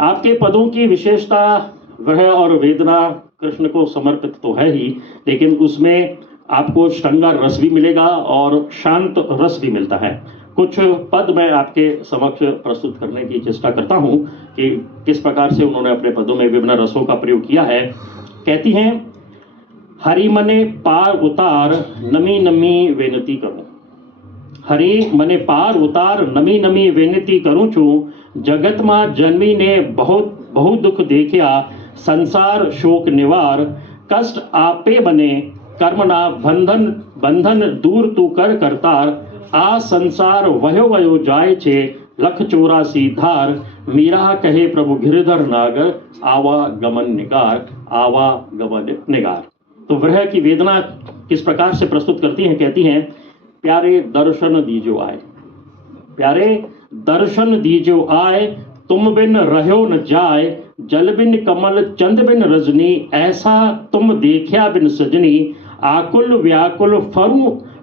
आपके पदों की विशेषता वह और वेदना कृष्ण को समर्पित तो है ही, लेकिन उसमें आपको श्रृंगार रस भी मिलेगा और शांत रस भी मिलता है। कुछ पद मैं आपके समक्ष प्रस्तुत करने की चेष्टा करता हूँ कि किस प्रकार से उन्होंने अपने पदों में विभिन्न रसों का प्रयोग किया है। कहती हैं, हरि मने पार उतार नमी नमी वेनती करूं, हरि मने पार उतार नमी नमी वेनती करूं छू, जगत मां जन्मी ने बहुत बहुत दुख देखिया, संसार शोक निवार, कष्ट आपे बने कर्मना बंधन बंधन दूर तू कर करतार, आ संसार वयो वयो जाय छे लख 84 धार, मीरा कहे प्रभु गिरधर नागर, आवा गमन निगार, आवा गमन निगार। तो विरह की वेदना किस प्रकार से प्रस्तुत करती हैं, कहती हैं, प्यारे दर्शन दीजो आए, प्यारे दर्शन दीजो आए, तुम बिन रहो न जाए, जल बिन कमल चंद बिन रजनी, ऐसा तुम देखा बिन सजनी, आकुल व्याकुल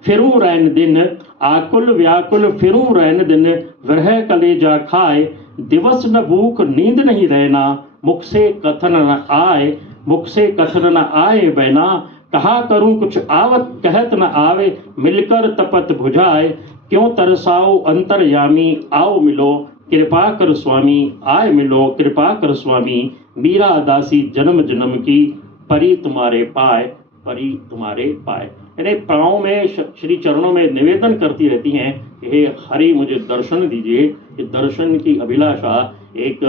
फिरूं रैन दिन, आकुल व्याकुल फिरूं रैन दिन, विरह कलेजा खाए, दिवस न भूख नींद नहीं रहना, मुख से कथन न आए, मुख से कथन न आए बहना, कहा करूं कुछ आवत कहत न आवे, मिलकर तपत बुझाए, क्यों तरसाओ अंतर्यामी, आओ मिलो कृपा कर स्वामी, आए मिलो कृपा कर स्वामी, मीरा दासी जन्म जन्म की, परी तुम्हारे पाए, परी तुम्हारे पाए। यानी प्राणों में श्री चरणों में निवेदन करती रहती हैं कि हे हरि मुझे दर्शन दीजिए। कि दर्शन की अभिलाषा एक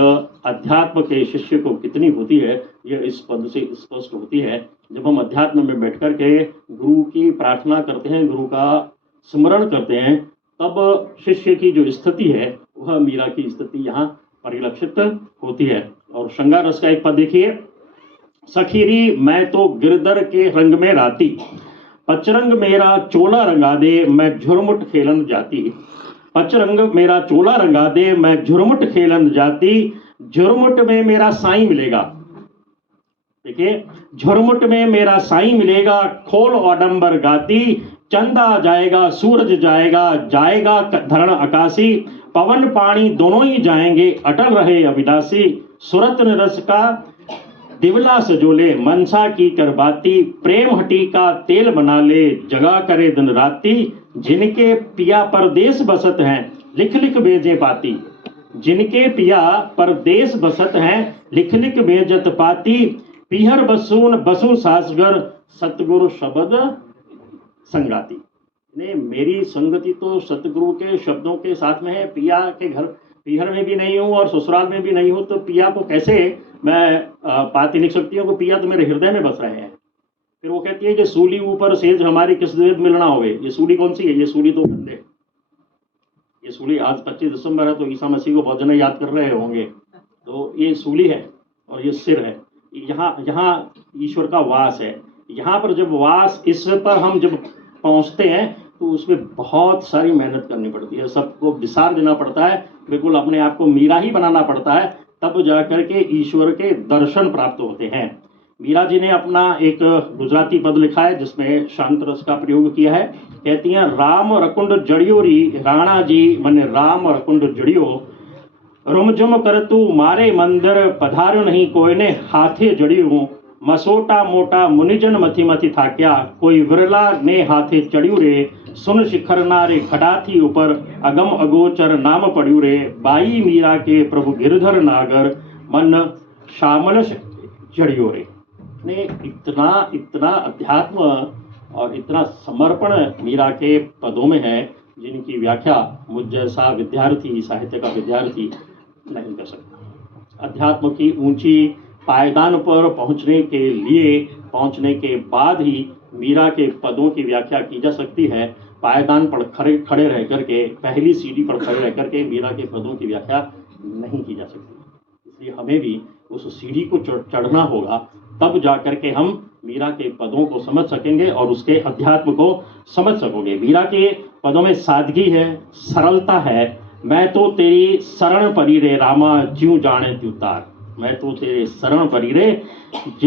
अध्यात्म के शिष्य को कितनी होती है, यह इस पद से स्पष्ट होती है। जब हम अध्यात्म में बैठकर के गुरु की प्रार्थना करते हैं, गुरु का स्मरण करते हैं, तब शिष्य की जो स्थिति है वह मीरा की स्थिति यहाँ परिलक्षित होती है। और श्रृंगार रस का एक पद देखिए, सखीरी मैं तो गिरधर के रंग में राती, पचरंग मेरा चोला रंगा दे, मैं झुरमुट खेलन जाती, पचरंग मेरा चोला रंगा दे, मैं झुरमुट खेलन जाती, झुरमुट में मेरा साईं मिलेगा। देखिए, झुरमुट में मेरा साईं मिलेगा, खोल औडंबर गाती, चंदा जाएगा सूरज जाएगा, जाएगा धरण आकाशी, पवन पानी दोनों ही जाएंगे, अटल रहे अविनाशी, सुरत रस का दिवला सजोले, मनसा की करबाती, प्रेम हटी का तेल बना ले, जगा करे दिन राती, जिनके पिया परदेश बसत हैं, लिख लिख भेजे पाती, जिनके पिया परदेश बसत हैं, लिख लिख भेजत पाती, पीहर बसून बसु सासगर, सतगुरु शब्द संगाती। ने मेरी संगति तो सतगुरु के शब्दों के साथ में है। पिया के घर पीहर में भी नहीं हूँ और ससुराल में भी नहीं हूँ, तो पिया को कैसे मैं पाती लिख सकती हूँ? पिया तो मेरे हृदय में बस रहे हैं। फिर वो कहती है कि सूली ऊपर सेज हमारी किस वेद मिलना होवे। ये सूली कौन सी है? ये सूली तो बंदे, ये सूली आज 25 दिसंबर है तो ईसा मसीह को बहुत जने याद कर रहे होंगे। तो ये सूली है और ये सिर है, यहाँ यहाँ ईश्वर का वास है। यहाँ पर जब वास इस पर हम जब पहुँचते हैं तो उसमें बहुत सारी मेहनत करनी पड़ती है, सबको विसार देना पड़ता है, बिल्कुल अपने आप को मीरा ही बनाना पड़ता है, तब जाकर के ईश्वर के दर्शन प्राप्त होते हैं। मीरा जी ने अपना एक गुजराती पद लिखा है जिसमें शांत रस का प्रयोग किया है। कहती हैं, राम रकुंड जड़ियो री राणा जी मने राम रकुंड जड़ियो, रुमझुम कर तू मारे मंदिर पधार्यो नहीं कोईने हाथे जड़ियो, मसोटा मोटा मुनिजन मथी मथी थाक्या कोई विरला ने हाथे चढ़्यू रे, सुन शिखर नारे खटाथी ऊपर अगम अगोचर नाम पड़्यू रे, बाई मीरा के प्रभु गिरधर नागर मन श्यामल जड़ियो रे। ने इतना इतना अध्यात्म और इतना समर्पण मीरा के पदों में है जिनकी व्याख्या मुझ जैसा विद्यार्थी, साहित्य का विद्यार्थी नहीं कर सकता। अध्यात्म की ऊंची पायदान पर पहुंचने के बाद ही मीरा के पदों की व्याख्या की जा सकती है। पायदान पर खड़े रह करके, पहली सीढ़ी पर खड़े रह करके मीरा के पदों की व्याख्या नहीं की जा सकती। इसलिए हमें भी उस सीढ़ी को चढ़ना होगा, तब जाकर के हम मीरा के पदों को समझ सकेंगे और उसके अध्यात्म को समझ सकोगे। मीरा के पदों में सादगी है, सरलता है। मैं तो तेरी शरण परी रे रामा ज्यों जाने तू तार, मैं तो तेरे शरण परी रे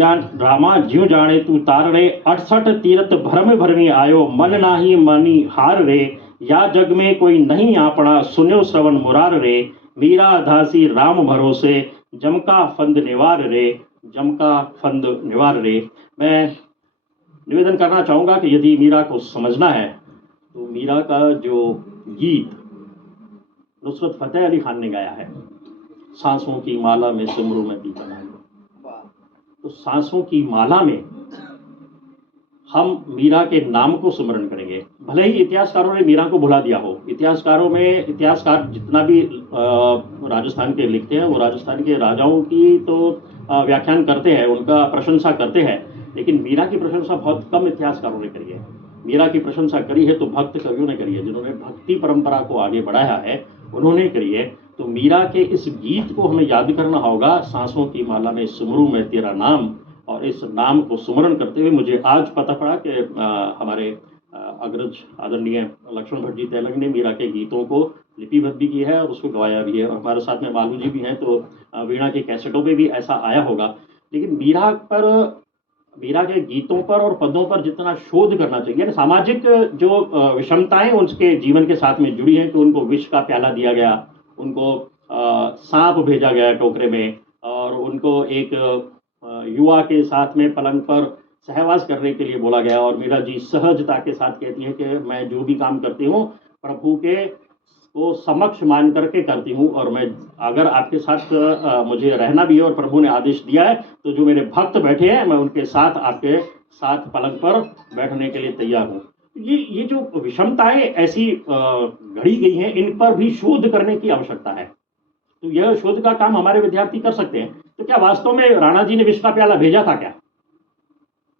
रामा ज्यों जाने तू तार रे, 68 तीरथ भरम भरमी आयो मन नाही मनी हार रे, या जग में कोई नहीं आपना सुन्यो श्रवण मुरार रे, मीरा दासी राम भरोसे जमका फंद निवार रे, जमका फंद निवार रे। मैं निवेदन करना चाहूँगा कि यदि मीरा को समझना है तो मीरा का जो गीत नुसरत फतेह अली खान ने गाया है, सांसों की माला में सिमरू में दीप बना, तो सांसों की माला में हम मीरा के नाम को स्मरण करेंगे। भले ही इतिहासकारों ने मीरा को भुला दिया हो, इतिहासकार जितना भी राजस्थान के लिखते हैं वो राजस्थान के राजाओं की तो व्याख्यान करते हैं, उनका प्रशंसा करते हैं, लेकिन मीरा की प्रशंसा बहुत कम इतिहासकारों ने करी है। मीरा की प्रशंसा करी है तो भक्त कवियों ने करी है, जिन्होंने भक्ति परंपरा को आगे बढ़ाया है उन्होंने करी है। तो मीरा के इस गीत को हमें याद करना होगा, सांसों की माला में सिमरू में तेरा नाम, और इस नाम को सुमरण करते हुए मुझे आज पता पड़ा कि हमारे अग्रज आदरणीय लक्ष्मण भट्ट जी तेलंग ने मीरा के गीतों को लिपिबद्ध भी किया है और उसको गवाया भी है, और हमारे साथ में मालू जी भी हैं, तो वीणा के कैसेटों पे भी ऐसा आया होगा। लेकिन मीरा के गीतों पर और पदों पर जितना शोध करना चाहिए, सामाजिक जो विषमताएं उनके जीवन के साथ में जुड़ी हैं कि उनको विष का प्याला दिया गया, उनको सांप भेजा गया टोकरे में, और उनको एक युवा के साथ में पलंग पर सहवास करने के लिए बोला गया, और मीरा जी सहजता के साथ कहती हैं कि मैं जो भी काम करती हूँ प्रभु के को समक्ष मान करके करती हूँ, और मैं अगर आपके साथ मुझे रहना भी है और प्रभु ने आदेश दिया है तो जो मेरे भक्त बैठे हैं मैं उनके साथ आपके साथ पलंग पर बैठने के लिए तैयार हूँ। ये जो विषमताएं ऐसी घड़ी गई हैं, इन पर भी शोध करने की आवश्यकता है। तो यह शोध का काम हमारे विद्यार्थी कर सकते हैं। तो क्या वास्तव में राणा जी ने विष का प्याला भेजा था क्या?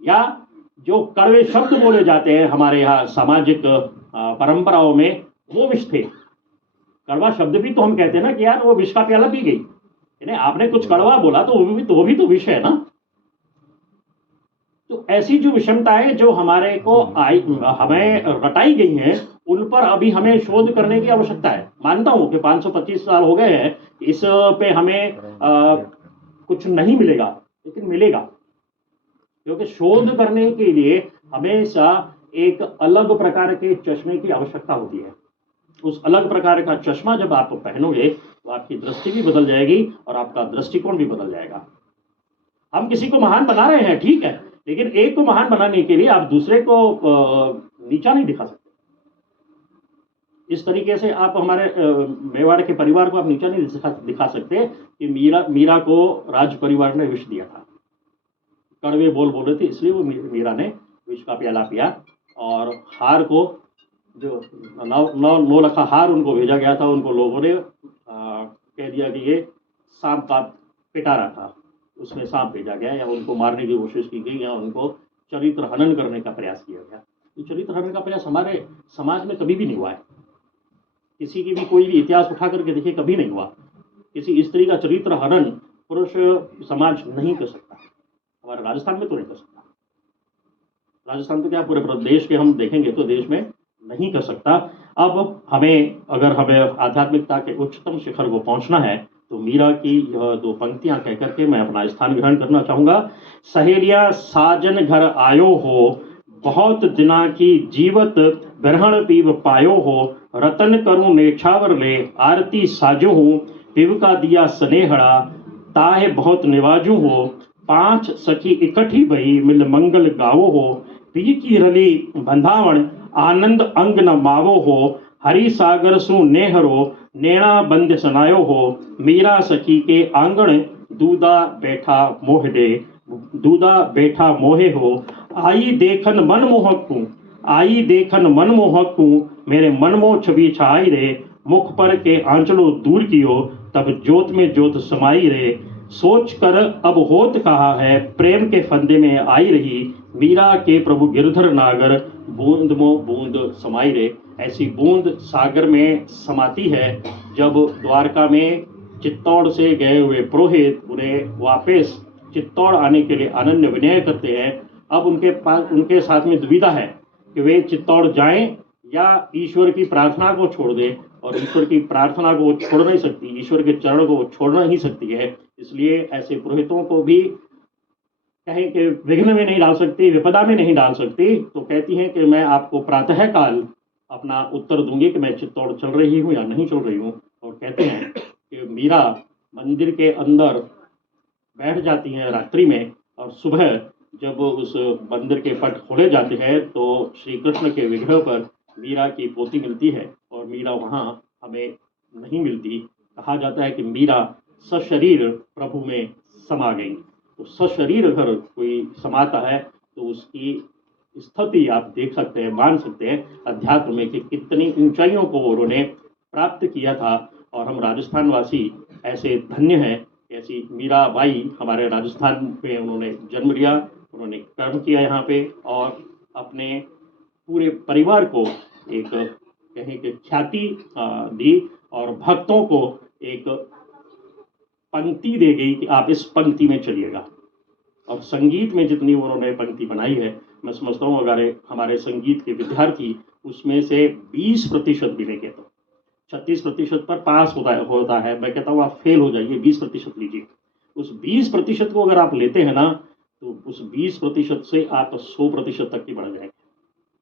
या जो कड़वे शब्द बोले जाते हैं हमारे यहाँ सामाजिक परंपराओं में वो विष थे? कड़वा शब्द भी तो हम कहते हैं ना कि यार वो विष का प्याला पी गई, यानी आपने कुछ कड़वा बोला तो वो भी तो विष है ना। तो ऐसी जो विषमताएं जो हमारे को हमें रटाई गई हैं, उन पर अभी हमें शोध करने की आवश्यकता है। मानता हूं कि 525 साल हो गए हैं, इस पे हमें कुछ नहीं मिलेगा, लेकिन मिलेगा, क्योंकि शोध करने के लिए हमेशा एक अलग प्रकार के चश्मे की आवश्यकता होती है। उस अलग प्रकार का चश्मा जब आप पहनोगे तो आपकी दृष्टि भी बदल जाएगी और आपका दृष्टिकोण भी बदल जाएगा। हम किसी को महान बना रहे हैं, ठीक है, लेकिन एक को महान बनाने के लिए आप दूसरे को नीचा नहीं दिखा सकते। इस तरीके से आप हमारे मेवाड़ के परिवार को आप नीचा नहीं दिखा सकते कि मीरा को राज परिवार ने विष दिया था, कड़वे बोल बोल रहे थे, इसलिए वो मीरा ने विष का प्याला पिया, और हार को जो 9 लखा हार उनको भेजा गया था, उनको लोगों ने कह दिया कि ये सांप का पिटारा था, उसमें सांप भेजा गया, या उनको मारने की कोशिश की गई, या उनको चरित्र हनन करने का प्रयास किया गया। तो चरित्र हनन का प्रयास हमारे समाज में कभी भी नहीं हुआ है। किसी की भी कोई भी इतिहास उठा करके देखिए, कभी नहीं हुआ। किसी स्त्री का चरित्र हनन पुरुष समाज नहीं कर सकता। हमारे राजस्थान में तो नहीं कर सकता। राजस्थान तो क्या पूरे प्रदेश के हम देखेंगे तो देश में नहीं कर सकता। अब अगर हमें आध्यात्मिकता के उच्चतम शिखर को पहुंचना है तो मीरा की यह दो पंक्तियां कहकर के मैं अपना स्थान ग्रहण करना चाहूंगा। सहेलिया साजन घर आयो हो, बहुत दिना की जीवत ग्रहण पीव पायो हो, रतन करूं नेछावर ले, आरती साजो हूँ, पिव का दिया स्नेहड़ा, ताहे बहुत निवाजू हो, 5 सखी इकट्ठी भई मिल मंगल गावो हो, पी की रली बंधावण आनंद अंग न मावो हो, हरि सागर सु नेहरो नैना बंद सनायो हो, मीरा सखी के आंगण दूधा बैठा मोहडे, दूधा बैठा मोहे हो, आई देखन मनमोहक हूँ, आई देखन मनमोहक हूँ, मेरे मनमोह छवि छाई रे, मुख पर के आंचलो दूर कियो, तब जोत में जोत समाई रे, सोच कर अब होत कहा है, प्रेम के फंदे में आई रही, मीरा के प्रभु गिरधर नागर, बूंद मो बूंद समाई रे। ऐसी बूंद सागर में समाती है जब द्वारका में चित्तौड़ से गए हुए पुरोहित उन्हें वापस चित्तौड़ आने के लिए अनन्य विनय करते हैं। अब उनके साथ में दुविधा है कि वे चित्तौड़ जाएं या ईश्वर की प्रार्थना को छोड़ दें, और ईश्वर की प्रार्थना को छोड़ नहीं सकती, ईश्वर के चरण को छोड़ नहीं सकती है। इसलिए ऐसे पुरोहितों को भी कहें कि विघ्न में नहीं डाल सकती, विपदा में नहीं डाल सकती, तो कहती हैं कि मैं आपको प्रातः काल अपना उत्तर दूंगी कि मैं चित्तौड़ चल रही हूँ या नहीं चल रही हूँ। और कहते हैं कि मीरा मंदिर के अंदर बैठ जाती हैं रात्रि में, और सुबह जब उस मंदिर के पट खोले जाते हैं तो श्री कृष्ण के विग्रह पर मीरा की पोती मिलती है, और मीरा वहाँ हमें नहीं मिलती। कहा जाता है कि मीरा सशरीर प्रभु में समा गई। तो सशरीर अगर कोई समाता है तो उसकी स्थिति आप देख सकते हैं, मान सकते हैं अध्यात्म में कि कितनी ऊंचाइयों को उन्होंने प्राप्त किया था। और हम राजस्थान वासी ऐसे धन्य हैं, ऐसी मीराबाई हमारे राजस्थान में उन्होंने जन्म लिया, उन्होंने कर्म किया यहाँ पे, और अपने पूरे परिवार को एक कहें कि ख्याति दी, और भक्तों को एक पंक्ति दे गई कि आप इस पंक्ति में चलिएगा। और संगीत में जितनी उन्होंने पंक्ति बनाई है, मैं समझता हूँ अगर हमारे संगीत के विद्यार्थी उसमें से 20% भी लेंगे तो 36% पर पास होता है। मैं कहता हूँ आप फेल हो जाइए, 20% लीजिए। उस 20% को अगर आप लेते हैं ना, तो उस 20% से आप 100% तक की बढ़ जाएंगे।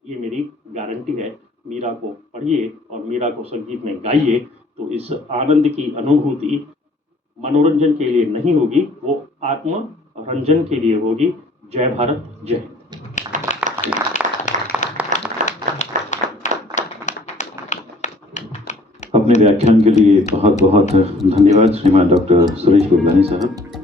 ये मेरी गारंटी है। मीरा को पढ़िए और मीरा को संगीत में गाइए, तो इस आनंद की अनुभूति मनोरंजन के लिए नहीं होगी, वो आत्मरंजन के लिए होगी। जय भारत, जय। अपने व्याख्यान के लिए बहुत बहुत धन्यवाद श्रीमान डॉक्टर सुरेश गुरलानी साहब।